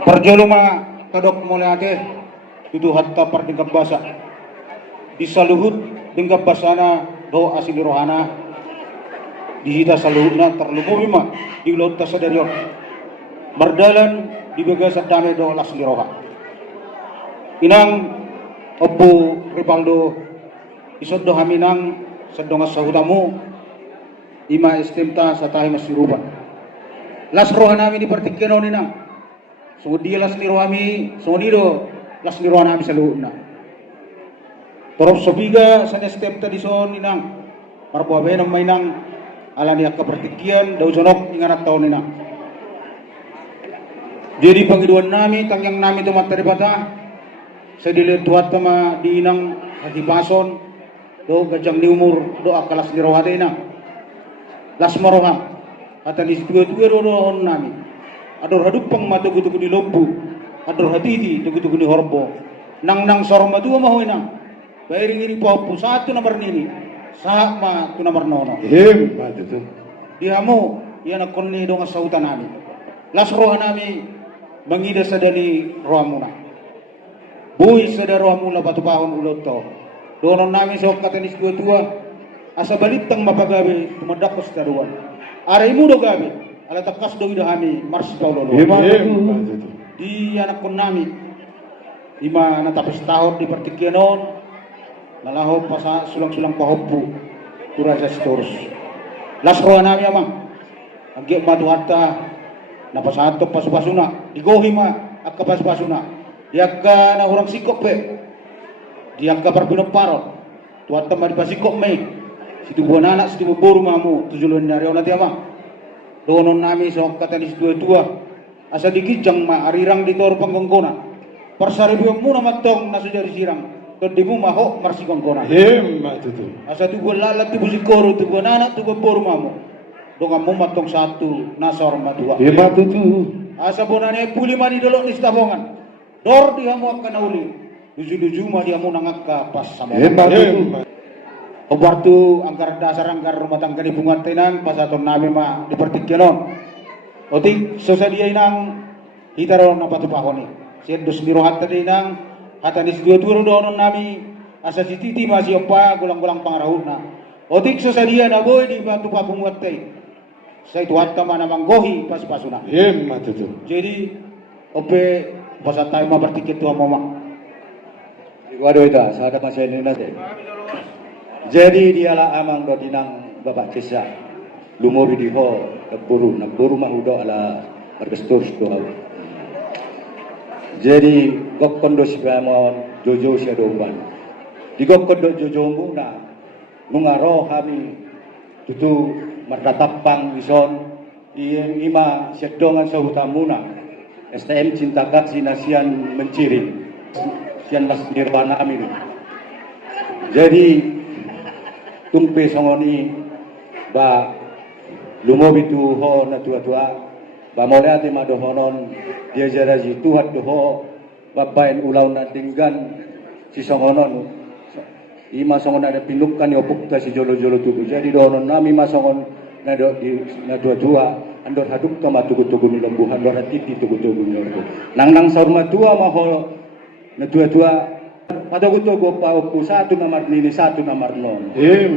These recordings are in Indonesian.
Perjoluma kadok mulai ate itu hatta pardingkap basa disaluhut dingkap basana do asili rohana dihita saluhutna terlumuri ma di laut tasadarion berdalan di bagasak dame do asili roha inang opo ripaldo isod do haminang sedonga sahutamu ima istimta satahi masiruban las rohana mi di pertikeno ninang so dia las niroami so nido las niroami sa luuna torop sobiga sa step tadi son inang marbuabe ng mainang ala niya kapertikian daw sonok ingarat taon nina jadi pagiduan nami tangyang nami tumatari bata sa diletuat tama di inang hatipason do gajang ni umur do akalas nirawate inang las maroham kata ni tuwe-tuwe roon nami ador hadupang matugutugu di lombu ador hadidi tugutugu di horbo nang sorma dua mahoy nang bairing ini popo satu nomor nini sama tu nomor nono Matutu. dihamu ia nakonni dong sautan nami las roha nami mangida sadani rohamuna bui sada rohamula batu pahon ulot to donon nami sok katanis dua asa balitang mapagabe tumadakos kaduan araimu do gabe ala takas do idahami mars paulolo di anak pun nami ima natapos tahun di pertikianon lalaho pasa sulang-sulang pahoppu kuraja stores las roha nami amang agi madu hatta napasato pasu-pasuna digohi ma akka pasu-pasuna diakka na hurang sikop pe diakka parbino parot tuatta ma di pasikop me situ buan anak situ boru mamu tujulan nyari onati amang donon nami sok katanis dua asa dikijang ma arirang di tor panggongkona persaribu muna matong nasu dari sirang kedimu maho marsi gongkona Matutu. asa tu gua lalat tu busikoro tu gua anak tu boru mamu dongamu matong satu nasor madua Matutu. asa bonane puli mani dolok ni stabongan dor dihamu akan uli duju ma dihamu nangakka pas sama Matutu. Obartu angkar dasar angkar rumah tangga di bunga tenang pasaton nami ma di pertikianon. Oti sosadia inang hitaron apa tu pahoni. Siendus mirohat tadi inang hatanis dua donon nami asa titi masih apa gulang-gulang pangarahuna. Oti sosadia na boy di batu papunguat tei. Saya tuatta mana manggohi pas pasuna. Matutu. Jadi ope pasatay ma pertikit tu mama. Waduh itu, saya ada masih ini nanti. Jadi dialah amang do dinang bapak cesa lumobi diho naburu mahudo ala argestur do. Jadi gok kondo sibamon jojo sia domban. Di gok kondo jojo muna nungaro kami tutu mardatapang ison ima sedongan sahutamuna STM cinta kasih nasian mencirim sian mas nirwana amin. Jadi tumpe songoni ba lumobi tu ho na tua ba molate ma do honon dia jaraji tuhat do ho babain ulau na tinggan si songonon ima songon ada pinukkan yo pukta si jolo-jolo tu jadi do honon nami ma songon na do di na tua andor haduk ka ma tugu-tugu ni lembuhan do titi tugu-tugu ni lembu nang sarma tua ma ho na tua pada gusto go pa upo satu nomor nini satu nomor non.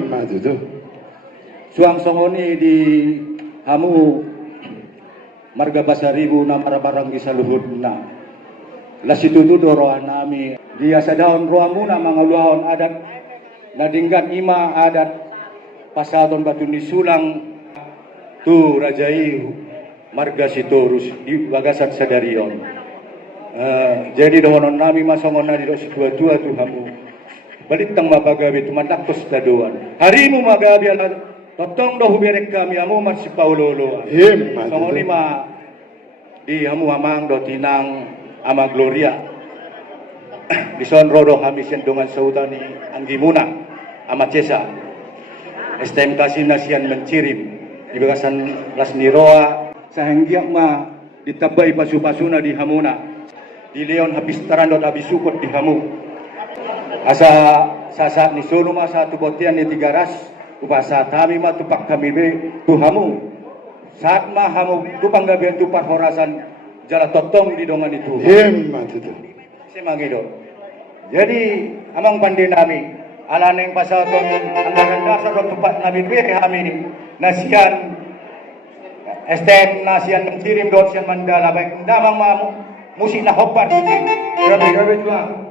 Matutu. Suang songoni di hamu marga basaribu na marabarang isaluhud na. Lasitu tu doro nami dia sadaon roamu na mga luahon adat nadinggan ima adat pasaton batu ni sulang tu rajai marga sitorus di bagasan sadarion. Jadi dohonon nami masongon na dito si tua-tua tu hamu balitang mapagabi tumatakos taduan harimu magabi ala totong do huberek kami amu marsi paulolo songon lima di hamu amang do tinang ama gloria di son rodo kami sendongan sautani anggi muna ama cesa STM kasih nasian mencirim di bagasan las niroa sahenggiak ma ditabay pasu-pasuna di hamuna di leon habis tarandot habis sukot di hamu asa sasa ni solo masa tu botian ni tigaras upasa tami ma tupak kami be tu hamu saat ma hamu tu panggabian tu parhorasan jala totong di dongan itu. Iem matutu. Semangido. Jadi amang pandi nami ala neng pasal ton anggaran dasar dot tepat nabi kami nasian STM nasian mengirim dot sian mandala baik damang mamu musik na hobat rabe juang.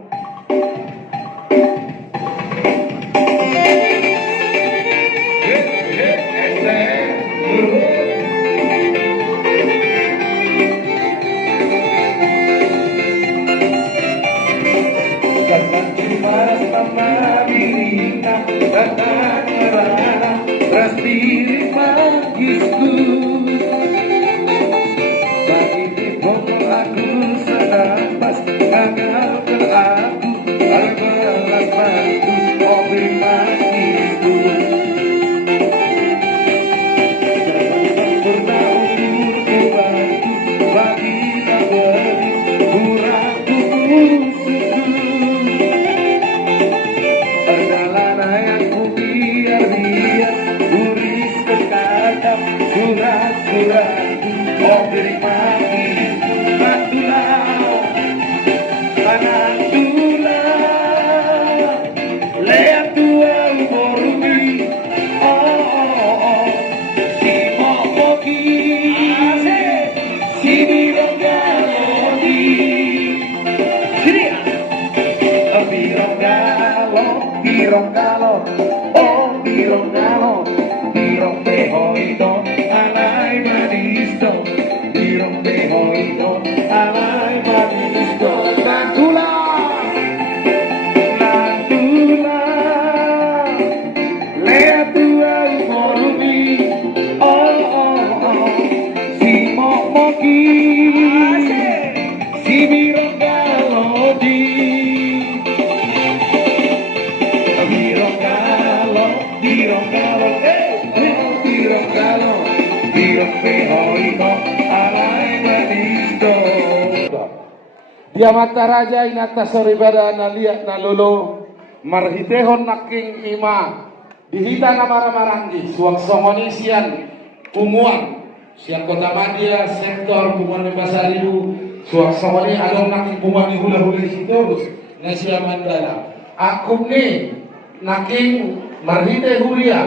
Dia mata raja inata soribada na liat na lolo marhitehon naking ima dihita na maramarangi suwag songoni sian kumuan sian kota Madia sektor kumuan ni Pasaribu suwag songoni along naking kumuan ni hula-hula sitorus na siya Mandala akum ni naking marhite hulia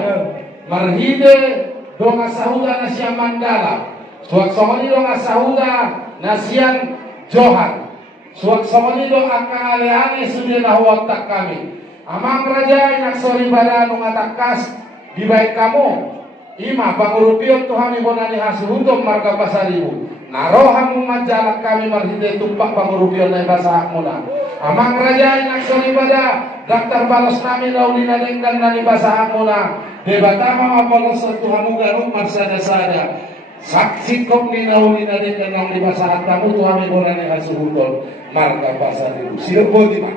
marhite dong asahuda na siya Mandala suwag songoni dong asahuda na sian Johan suwag samanido ang kangaliani sudah nahuwag tak kami. Amang raja yang sorry pada nung atakas di baik kamu. Ima pangurupion Tuhan ibonani hasuhutom marga Pasaribu. Narohan mo majalak kami marhide tumpak pangurupion na ibasahak mo na. Amang raja yang sorry pada daftar balas namin na ulinalinggan na ibasahak mo na. Debatama mapalos sa Tuhan mo garong marsada-sada. Saksi kong ninahuli na din ng libasahan tamu Tuhan ibonani hasuhutom marga Pasaribu. Sino po di ba?